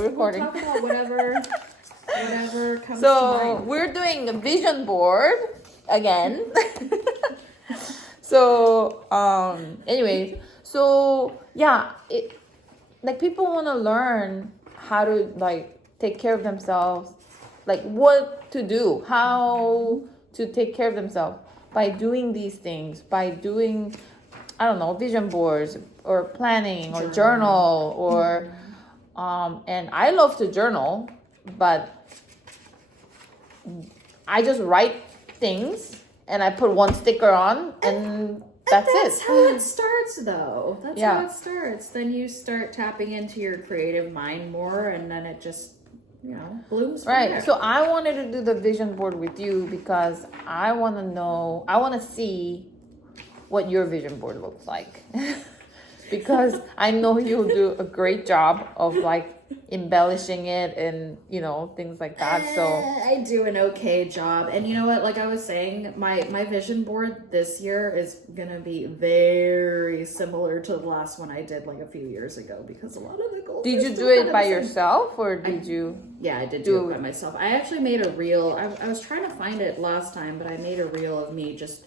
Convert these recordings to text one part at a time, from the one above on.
recording. We'll talk about whatever comes to So mind. we're doing a vision board again. So anyway, so yeah, like people want to learn how to like take care of themselves, like what to do, how to take care of themselves by doing these things, by doing, I don't know, vision boards or planning or journal or and I love to journal, but I just write things and I put one sticker on and that's That's it. how it starts, though. That's Yeah. how it starts. Then you start tapping into your creative mind more, and then it just, blooms from Right. there. So I wanted to do the vision board with you because I want to know, I want to see what your vision board looks like. Because I know you'll do a great job of like embellishing it and, things like that. So I do an okay job. And you know what? Like I was saying, my vision board this year is going to be very similar to the last one I did like a few years ago because a lot of the goals. did are you still do kind it of by the same. yourself or did you? Yeah, I did do do it it? by myself. I actually made a reel. I was trying to find it last time, but I made a reel of me just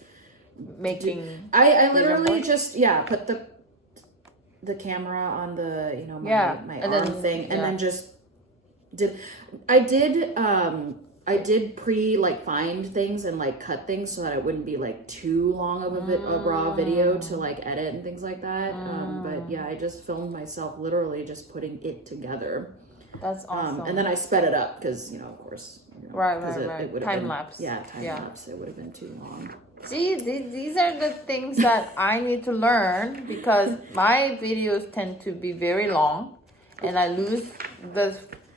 Making I literally board? just put the camera on the my and arm then- thing and yeah. then just I did find things and like cut things so that it wouldn't be like too long of a raw video to like edit and things like that. But yeah, I just filmed myself literally just putting it together. That's awesome. And then I sped it up because of course Right, 'cause right, right. it would've Time been- lapse. Yeah, time Yeah. lapse. It would have been too long. See, these are the things that I need to learn because my videos tend to be very long and I lose the,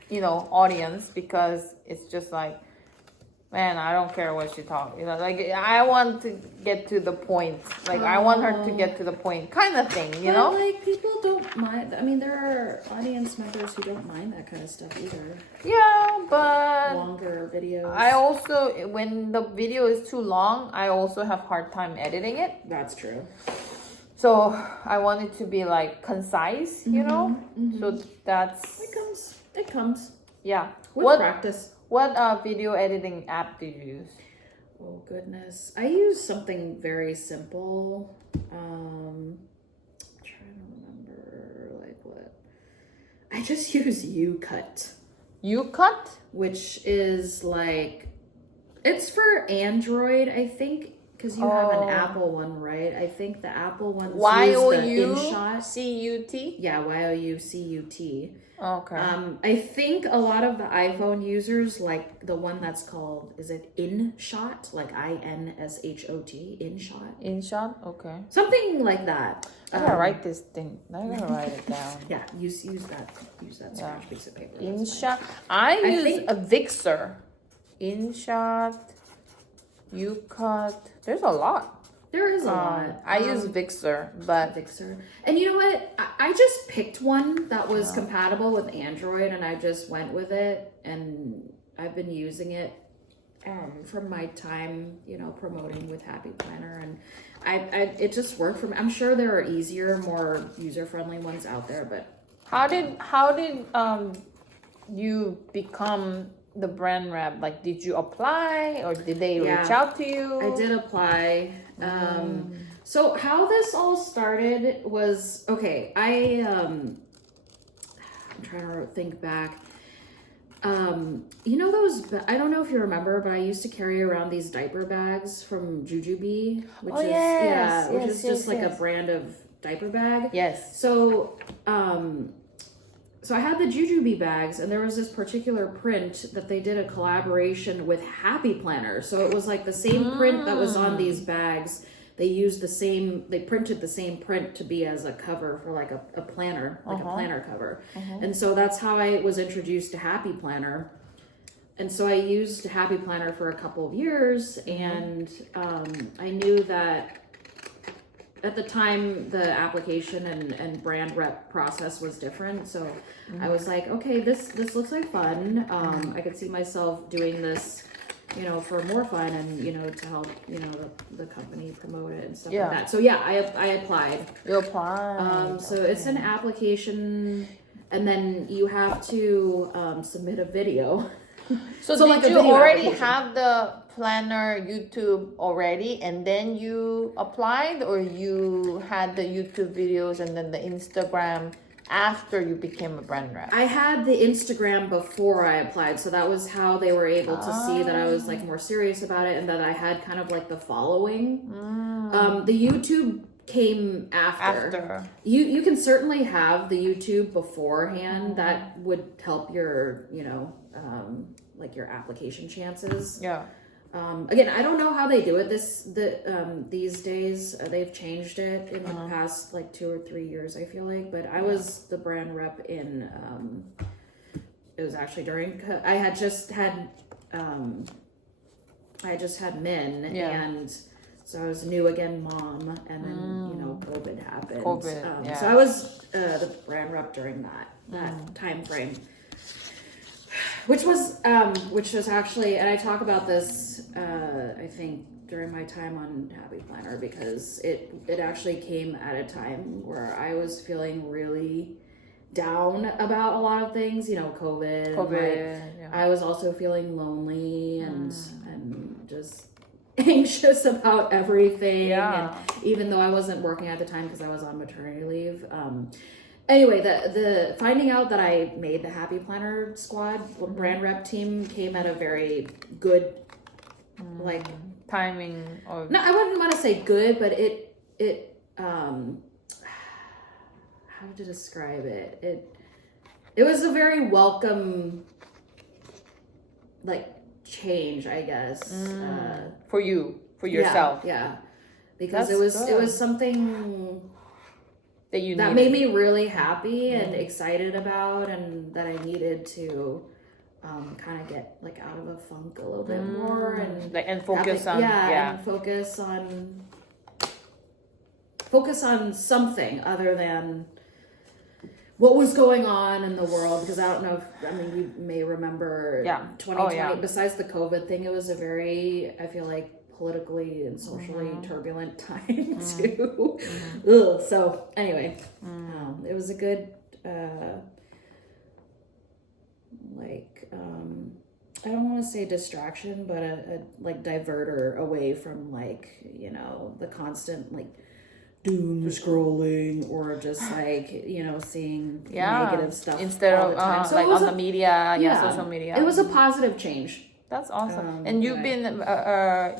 audience because it's just like, man, I don't care what she talks. Like I want to get to the point. Like I want her to get to the point kind of thing, But like people don't mind. I mean, there are audience members who don't mind that kind of stuff either. Yeah, but Longer videos. I also, when the video is too long, I also have hard time editing it. That's true. So I want it to be like concise, So that's It comes yeah. with practice. What video editing app do you use? Oh goodness, I use something very simple. Trying to remember like what. I just use UCut, UCut? which is like it's for Android, I think, because you have an Apple one, right? I think the Apple one's use the InShot. YOUCUT? Yeah, YOUCUT. Okay. I think a lot of the iPhone users like the one that's called, is it InShot? Like INSHOT, InShot? InShot? Okay. Something like that. I gotta write this thing. I gotta write it down. Yeah, use that scratch piece of paper. that's InShot. I use think- a Vixer. InShot. UCut. There's a lot. There is a lot. I use Vixer, but Vixer. And you know what? I just picked one that was compatible with Android and I just went with it and I've been using it from my time, promoting with Happy Planner and it just worked for me. I'm sure there are easier, more user-friendly ones out there, but how did you become the brand rep? Like, did you apply or did they reach out to you? I did apply. So how this all started was, okay, I'm trying to think back. Those, I don't know if you remember, but I used to carry around these diaper bags from Jujube, which is just like a brand of diaper bag. Yes. So, so I had the Jujube bags, and there was this particular print that they did a collaboration with Happy Planner. So it was like the same print that was on these bags. They printed the same print to be as a cover for like a planner, like a planner cover. And so that's how I was introduced to Happy Planner. And so I used Happy Planner for a couple of years, and I knew that at the time the application and brand rep process was different. So I was like, okay, this looks like fun. I could see myself doing this, for more fun and, to help, the company promote it and stuff like that. So yeah, I applied. You applied. So it's an application and then you have to submit a video. So, So, did like a you video already application. have the planner YouTube already and then you applied, or you had the YouTube videos and then the Instagram after you became a brand rep? I had the Instagram before I applied, so that was how they were able to see that I was like more serious about it and that I had kind of like the following. The YouTube came after. You can certainly have the YouTube beforehand. That would help your, like your application chances. Yeah. Again, I don't know how they do it these days. They've changed it in the past like 2 or 3 years, I feel like. But I was the brand rep in. It was actually during. I had just had Min, and so I was new again mom, and then COVID happened. So I was the brand rep during that time frame. Which was actually, and I talk about this, I think during my time on Happy Planner, because it actually came at a time where I was feeling really down about a lot of things, COVID. And I was also feeling lonely and just anxious about everything. And even though I wasn't working at the time because I was on maternity leave, anyway, the finding out that I made the Happy Planner squad brand rep team came at a very good, like timing. Or no, I wouldn't want to say good, but it how to describe it? It was a very welcome, like change, I guess. For you, for yourself. Yeah, because That's it good. was something that made me really happy and excited about, and that I needed to kind of get like out of a funk a little bit more and focus on and focus on something other than what was going on in the world, because I don't know if you may remember 2020 besides the COVID thing, it was a very, I feel like, politically and socially turbulent time too. So anyway, it was a good I don't want to say distraction, but a like diverter away from the constant like doom scrolling or just like seeing negative stuff instead all of the time. So like it was on the media, social media. It was a positive change. That's awesome. And you've been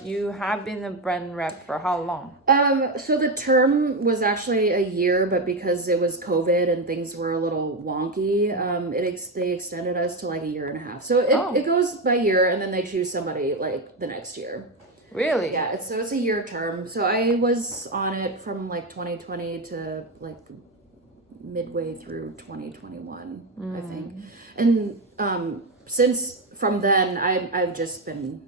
you have been a brand rep for how long? So the term was actually a year, but because it was COVID and things were a little wonky, they extended us to like a year and a half. So it goes by year, and then they choose somebody like the next year. Really? Yeah, it's a year term. So I was on it from like 2020 to like midway through 2021, I think. And since from then I've just been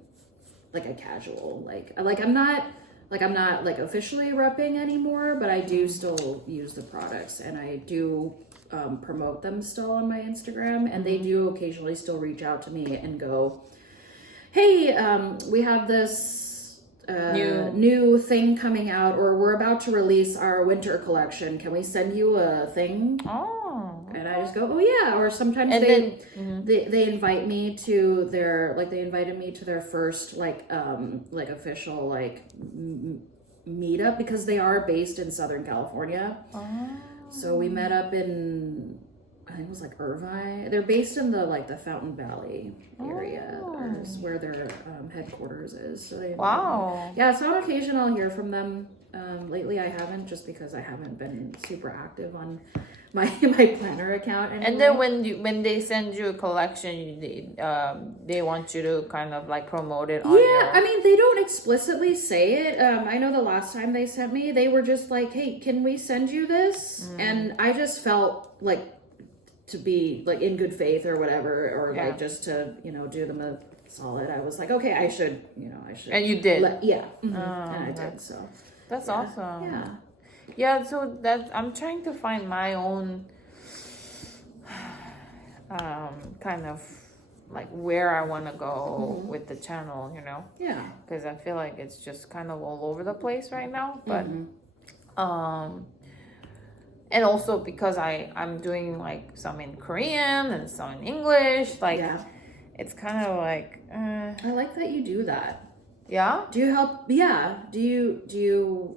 like a casual, I'm not like officially repping anymore, but I do still use the products, and I do promote them still on my Instagram, and they do occasionally still reach out to me and go, hey, we have this new thing coming out, or we're about to release our winter collection. Can we send you a thing? Oh. And I just go, oh yeah. Or sometimes they invite me to they invited me to their first official meetup, because they are based in Southern California. Oh. So we met up in, I think it was like Irvine. They're based in the Fountain Valley area, is where their headquarters is. So they so on occasion I'll hear from them. Lately I haven't, just because I haven't been super active on my planner account anymore. And then when they send you a collection, they want you to kind of like promote it on I mean, they don't explicitly say it. I know the last time they sent me, they were just like, hey, can we send you this? And I just felt like, to be like in good faith or whatever, or like just to do them a solid, I was like, okay, I should. And you did. And I did. So that's awesome. Yeah. Yeah, so I'm trying to find my own kind of like where I want to go with the channel, Yeah. because I feel like it's just kind of all over the place right now. But and also because I'm doing like some in Korean and some in English, like Yeah. it's kind of like I like that you do that. yeah. Do you help? Yeah. Do you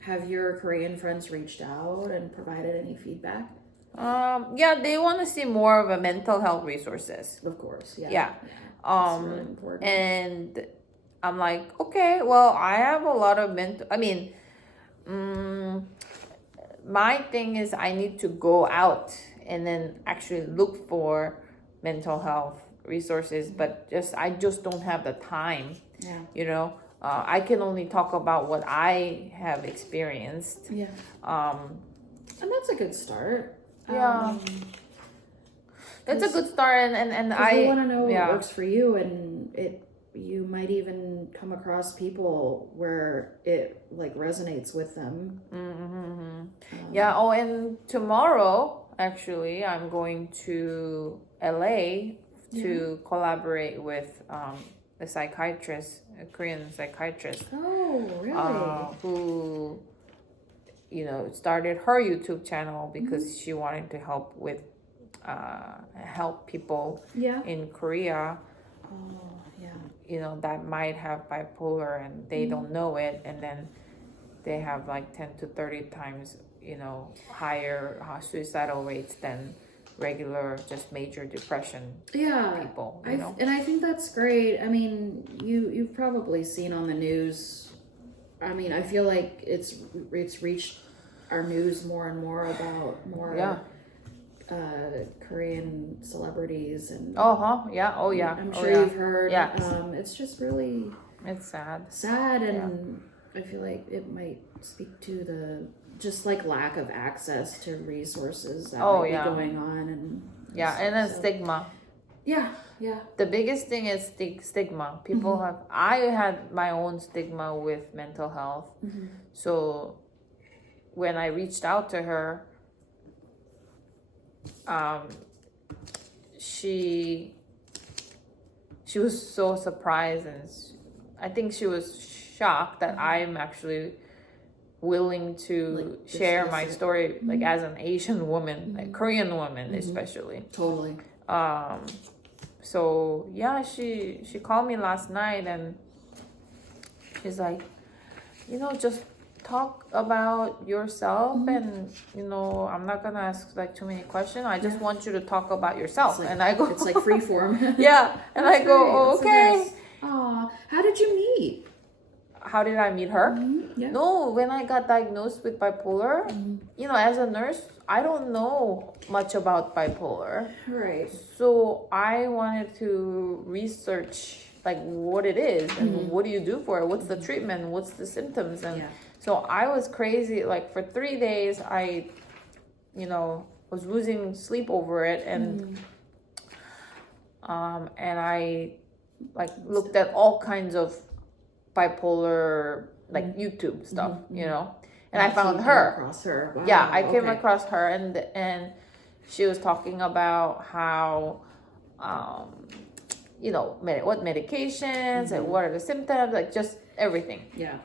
have your Korean friends reached out and provided any feedback? Yeah, they want to see more of a mental health resources. Of course. Yeah. Yeah. That's really important. And I'm like, okay, well, I have a lot of I mean, my thing is I need to go out and then actually look for mental health resources, but I just don't have the time. Yeah. You know, I can only talk about what I have experienced. Yeah. And that's a good start. Yeah. That's a good start, and I want to know what yeah. works for you, and you might even come across people where it like resonates with them. Yeah. Oh, and tomorrow actually I'm going to LA to collaborate with a psychiatrist, a Korean psychiatrist. Oh, really? Who, you know, started her YouTube channel because she wanted to help with help people Yeah. in Korea, Oh, yeah. you know, that might have bipolar and they don't know it, and then they have like 10 to 30 times, you know, higher suicidal rates than regular just major depression Yeah. people, you know. And I think that's great. I mean, you've probably seen on the news. I mean, I feel like it's reached our news more and more about more Korean celebrities and Yeah. Oh yeah. I'm Oh, sure yeah. you've heard. Yeah. It's just really It's sad. and I feel like it might speak to the just like lack of access to resources that might be going on and then stigma. Yeah. The biggest thing is stigma. People have. I had my own stigma with mental health. So when I reached out to her, she was so surprised, and I think she was shocked that I'm actually willing to share my story, like as an Asian woman, like Korean woman especially. Totally. So yeah, she called me last night and she's like, you know, just talk about yourself, and you know, I'm not gonna ask like too many questions. I just want you to talk about yourself. Like, and I go, it's like free form. yeah, and I go, oh, okay. Aw, how did you meet? How did I meet her? Yeah. No, when I got diagnosed with bipolar, you know, as a nurse, I don't know much about bipolar. Right. So I wanted to research like what it is and what do you do for it? What's the treatment? What's the symptoms? And so I was crazy. Like for 3 days, I, you know, was losing sleep over it, and I like looked at all kinds of bipolar like YouTube stuff, you know, and I found her. Across her. Wow. Yeah, I came across her, and she was talking about how, you know, what medications and what are the symptoms, like just everything. Yeah.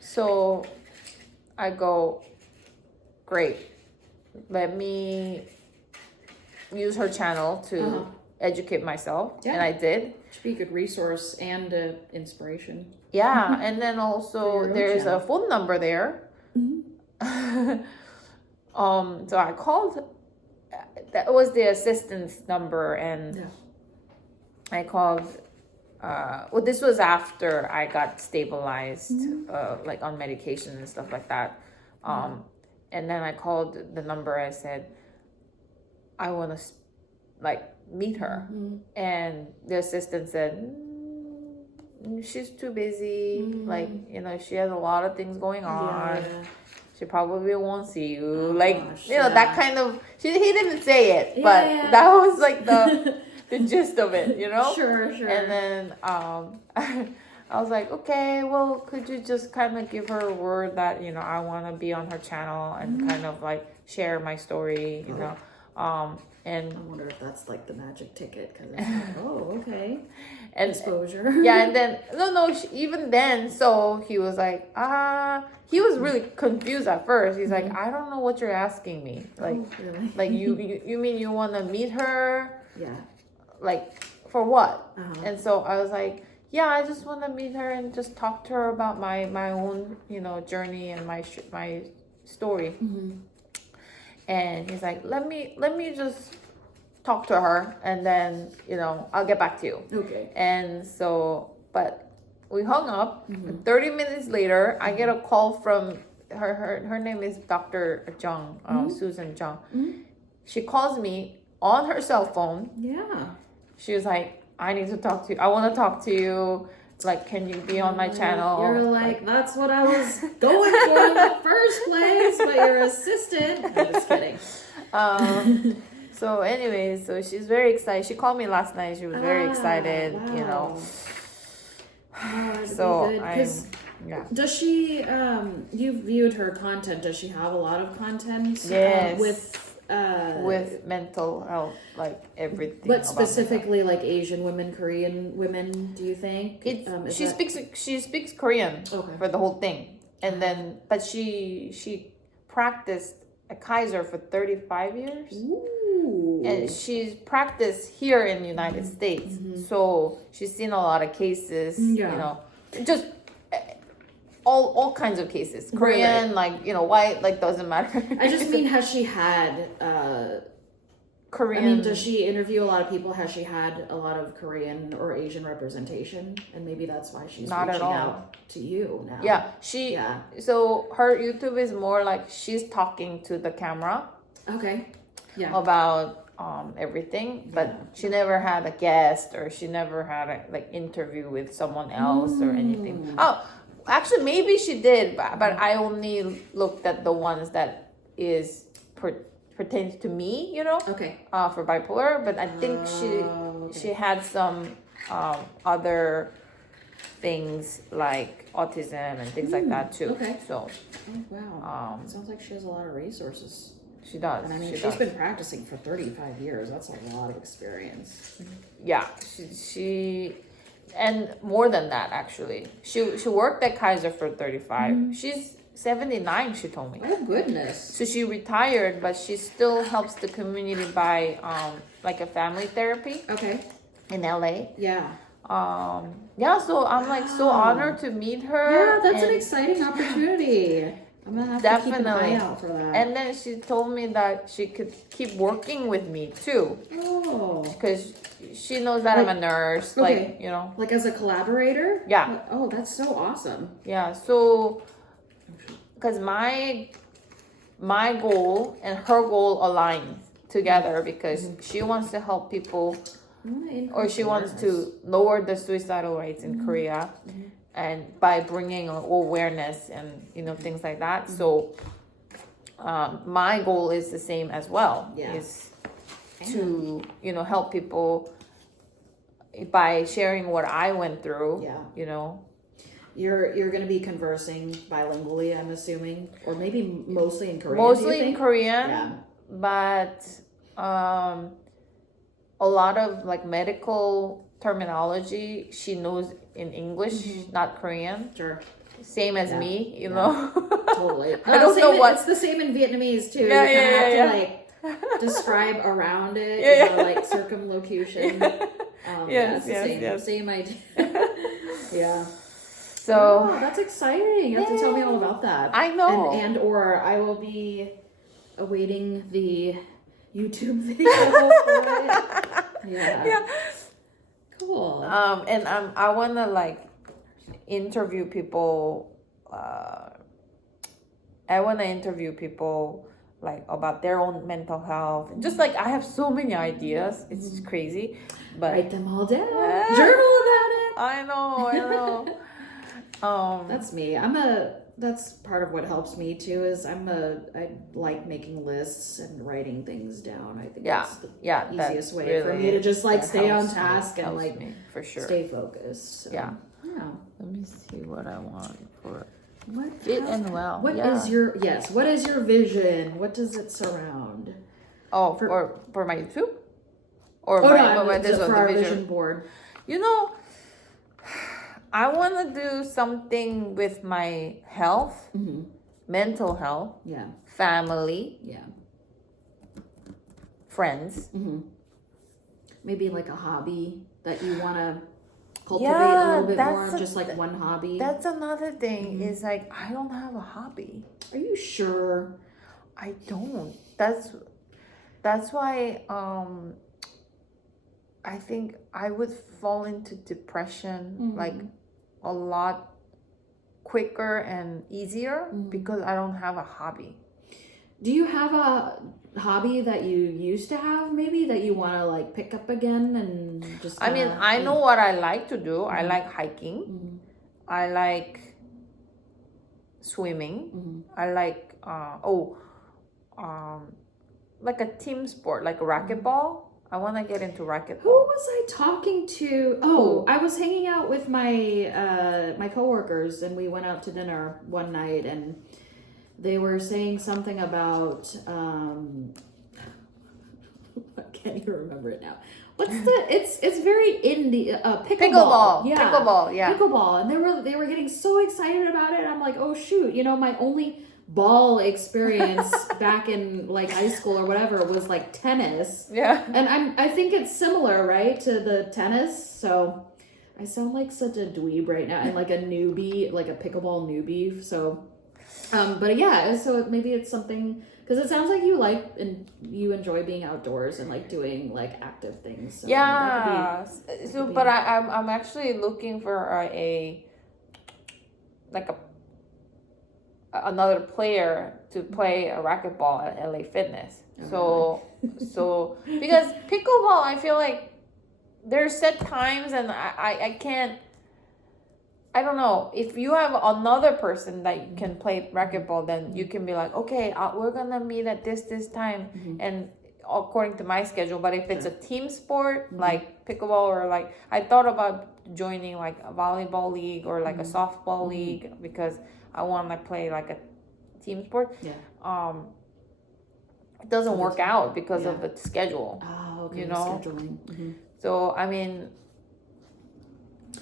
So I go, great, let me use her channel to educate myself. Yeah. And I did. Should be a good resource and inspiration. Yeah, and then also there's a phone number there. So I called. That was the assistant's number, and I called. Well, this was after I got stabilized, like on medication and stuff like that. And then I called the number. I said, I want to, like, meet her, and the assistant said, she's too busy. Like, you know, she has a lot of things going on. Yeah. She probably won't see you. Oh, like, gosh, you know, that kind of. He didn't say it, but Yeah. that was like the gist of it, you know. Sure. And then I was like, okay, well, could you just kind of give her a word that, you know, I want to be on her channel and kind of like share my story, you know. And I wonder if that's like the magic ticket because it's like, oh, okay, and exposure. yeah, and then no, even then, so he was like, he was really confused at first. He's like, I don't know what you're asking me. Like, Oh, really? like you mean you want to meet her? Yeah. Like, for what? Uh-huh. And so I was like, yeah, I just want to meet her and just talk to her about my own, journey and my story. Mm-hmm. And he's like, let me just talk to her, and then I'll get back to you. Okay. And so, but we hung up. Mm-hmm. 30 minutes later, I get a call from her name is Dr. Jung, Susan Jung. Mm-hmm. She calls me on her cell phone. Yeah. She was like, I need to talk to you. I want to talk to you. Like, can you be on my channel? You're like, that's what I was going for in the first place, but your assistant. I'm just kidding. So anyways, so she's very excited. She called me last night. She was very excited, Wow. Oh, So yeah. Does she? You viewed her content. Does she have a lot of content? Yes. With mental health, like everything. but about specifically like Asian women, Korean women. Do you think? She speaks Korean Okay. for the whole thing, and then but she practiced at Kaiser for 35 years. Ooh. And she's practiced here in the United States, so she's seen a lot of cases. Yeah. Just all kinds of cases. Korean, Right. like white, like doesn't matter. I just mean, has she had? Korean. I mean, does she interview a lot of people? Has she had a lot of Korean or Asian representation? And maybe that's why she's Not at reaching all. out to you now. Yeah, Yeah. So her YouTube is more like she's talking to the camera Okay. Yeah. about everything, but she never had a guest, or she never had a interview with someone else or anything. Oh, actually, maybe she did, but I only looked at the ones that pertains to me, Okay. for bipolar. But I think she had some other things like autism and things like that too. Okay. So Oh, wow. Sounds like she has a lot of resources. she does. And I mean, she's been practicing for 35 years. That's a lot of experience. Yeah, she and more than that actually. She worked at Kaiser for 35. She's 79. She told me. Oh, goodness. So she retired, but she still helps the community by like a family therapy Okay. in LA. Yeah. Yeah. So I'm like so honored to meet her. Yeah, that's an and- exciting opportunity. I'm going to have to keep an Definitely. eye out for that. And then she told me that she could keep working with me too, Oh. because she knows that I'm a nurse. Okay. Like Like as a collaborator? Yeah. Oh, that's so awesome. Yeah, so because my goal and her goal align together, because she wants to help people, or she wants to lower the suicidal rates in Korea, and by bringing awareness and things like that. So my goal is the same as well. Yeah. Is to help people by sharing what I went through. Yeah. You're going to be conversing bilingually, I'm assuming, or maybe mostly in Korean. Mostly do you in think? Korean, Yeah. but a lot of like medical terminology she knows in English, not Korean. Sure. Same as Yeah. me, you Yeah. know. Totally. I don't know what. It's the same in Vietnamese too. Yeah, you kind of have yeah. to like describe around it, Yeah, yeah. like circumlocution. Yes, it's the yes. same idea. Yeah. So Oh, that's exciting. You have to tell me all about that. I know. And or I will be awaiting the YouTube video for it. Yeah. yeah. Cool. And I wanna like interview people. I wanna interview people like about their own mental health. Just like I have so many ideas. It's just crazy. But Write them all down. Yeah. Journal about it. I know. That's me. That's part of what helps me too. Is I like making lists and writing things down. I think that's the easiest way for me to just like stay on task and like me, for sure. stay focused. So, Yeah. Yeah. Let me see what I want for What fit and well. What is your vision? What does it surround? Oh, for my YouTube? Or Oh, my, no, my this for one, our the vision board. You know, I want to do something with my health, mental health, Yeah. family, Yeah. friends. Maybe like a hobby that you want to cultivate a little bit more, just like one hobby. That's another thing is like, I don't have a hobby. Are you sure? I don't. That's why I think I would fall into depression like a lot quicker and easier because I don't have a hobby. Do you have a hobby that you used to have, maybe, that you want to like pick up again and just? I mean, I know what I like to do. I like hiking. I like swimming. I like like a team sport, like racquetball. I want to get into racquetball. Who was I talking to? Oh, I was hanging out with my my coworkers, and we went out to dinner one night, and they were saying something about I can't even remember it now. What's the? It's very indie. Pickleball. Yeah, pickleball. Yeah, pickleball. And they were getting so excited about it. I'm like, oh shoot! You know, my only ball experience back in like high school or whatever was like tennis. Yeah. And I think it's similar, right, to the tennis. So I sound like such a dweeb right now and like a newbie, like a pickleball newbie. So but yeah, so maybe it's something, because it sounds like you like and you enjoy being outdoors and like doing like active things. So yeah. But I'm actually looking for another player to play a racquetball at LA Fitness. So because pickleball, I feel like there's set times and I can't. I don't know. If you have another person that you can play racquetball, then you can be like, okay, we're gonna meet at this time, and according to my schedule. But if it's a team sport like pickleball, or like I thought about joining like a volleyball league or like a softball league, because I want to play like a team sport. Yeah. It doesn't work out because of the schedule. Oh, okay. You know. Scheduling. So I mean.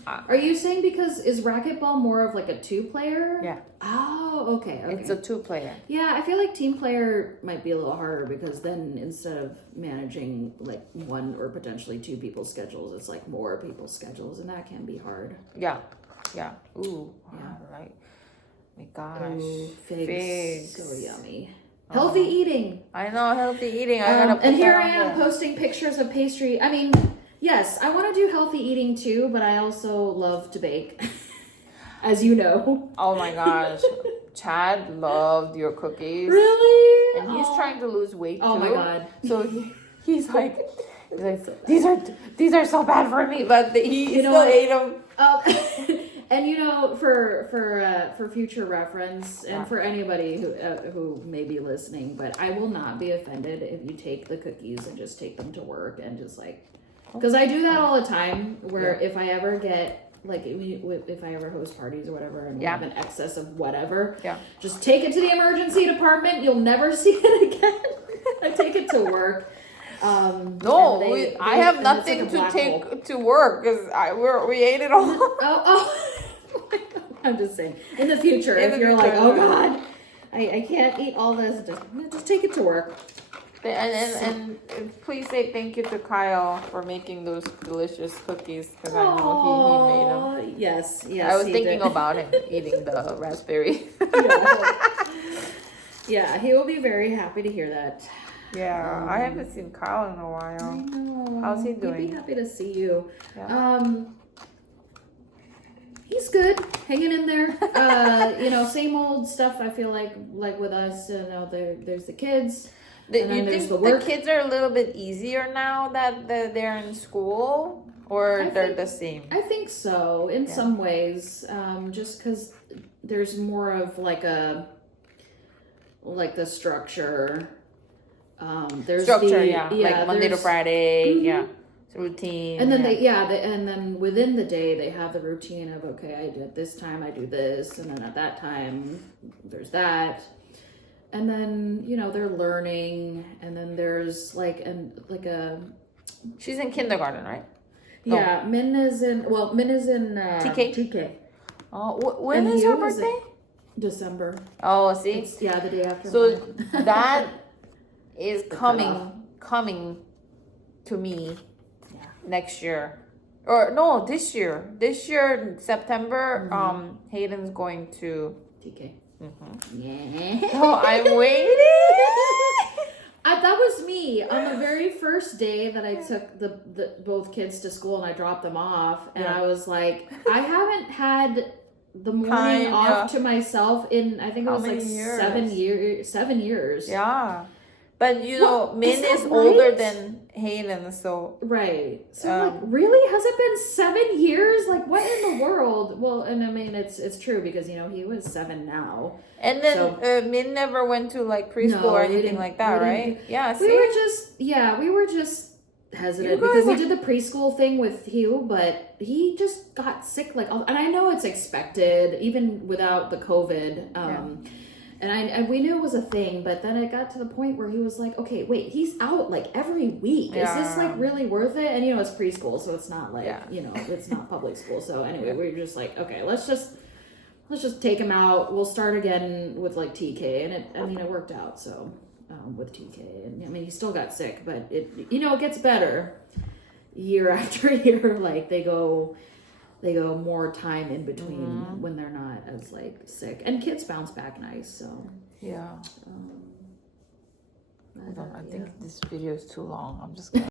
Are you saying because is racquetball more of like a 2-player? Yeah. Oh, okay. It's a 2-player. Yeah, I feel like team player might be a little harder, because then instead of managing like one or potentially 2 people's schedules, it's like more people's schedules, and that can be hard. Yeah. Ooh. Yeah. Right. My gosh. Ooh, figs. So yummy. Oh. Healthy eating. I know, healthy eating. I gotta put and here that I am posting pictures of pastry. I mean, yes, I want to do healthy eating too, but I also love to bake, as you know. Oh my gosh. Chad loved your cookies. Really? And he's trying to lose weight too. Oh my god. So he's like these are so bad for me, but he still ate them. And you know, for future reference, and for anybody who may be listening, but I will not be offended if you take the cookies and just take them to work and just like, because I do that all the time. Where if I ever get like if I ever host parties or whatever and we have an excess of whatever, just take it to the emergency department. You'll never see it again. I take it to work. I have nothing to take to work because we ate it all. Oh my God. I'm just saying. In the future, if you're like, oh God, I can't eat all this, just take it to work. And please say thank you to Kyle for making those delicious cookies, because I know he made them. Yes. I was thinking about him eating the raspberry. Yeah, he will be very happy to hear that. Yeah, I haven't seen Kyle in a while. I know. How's he doing? He'd be happy to see you. Yeah. He's good, hanging in there. Same old stuff. I feel like with us, there's the kids. You think the kids are a little bit easier now that they're in school, or they're the same? I think so in some ways, just because there's more of like the structure. There's structure, like Monday to Friday, routine. And then and then within the day they have the routine of, okay, at this time I do this, and then at that time there's that. and then they're learning, and then there's like a She's in kindergarten, right? No. yeah. Min is in TK? TK. Oh, when And is her Hugh is birthday? December. Oh, see, It's the day after. so mine. that is cutoff. coming to me Yeah. next year, or no, this year. This year, September. Mm-hmm. Hayden's going to. TK. Mhm. Yeah. So I'm waiting. That was me on the very first day that I took the both kids to school and I dropped them off, and Yeah. I was like, I haven't had the morning Time, off yeah. to myself in, I think it How was like many years? 7 years. Yeah, but you know, What? Min Is that is older right? than Hayden, so Right. So Um, like, really, has it been 7 years? Like, what in the world? Well, and I mean, it's true because he was 7 now. and then So- Min never went to like preschool No, or we anything didn't- like that, we right? didn't Yeah, We see, were just hesitant You guys because we are- did the preschool thing with Hugh, but he just got sick. Like, and I know it's expected even without the COVID. And we knew it was a thing, but then it got to the point where he was like, okay, wait, he's out like every week. Is this Yeah. like really worth it? And it's preschool, so it's not like, Yeah. it's not public school. So anyway, we were just like, okay, let's just take him out. We'll start again with like TK. And it worked out. So, with TK, and I mean, he still got sick, but it gets better year after year. Like they go more time in between when they're not as like sick, and kids bounce back nice. So yeah. um, Hold on, I yeah. think this video is too long. I'm just gonna.